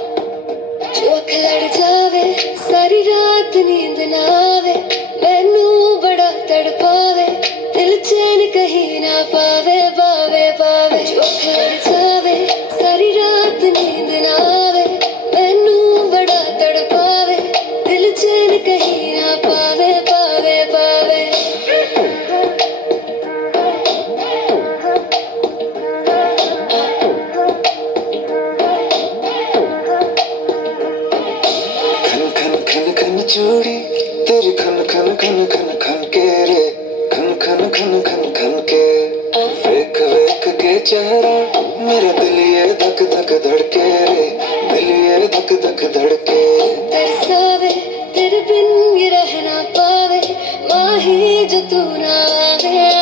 चौक लड़ जावे सारी रात नींद ना आवे मैनू बड़ा तड़पावे दिल चैन कहीं ना पावे पावे पावे चौक लड़ जावे सारी रात नींद ना आवे मैनू बड़ा तड़पावे दिल चैन कहीं ना पावे पावे पावे खन खन चूड़ी तेरी खन खन खन खन खन के रे खन खन खन खन खन के वेख वेख के चेहरा मेरा दिल ये धक धक धड़के रे दिल ये धक धक धड़के तरसावे तेरे बिन ये रह ना पावे माही जो तू ना आवे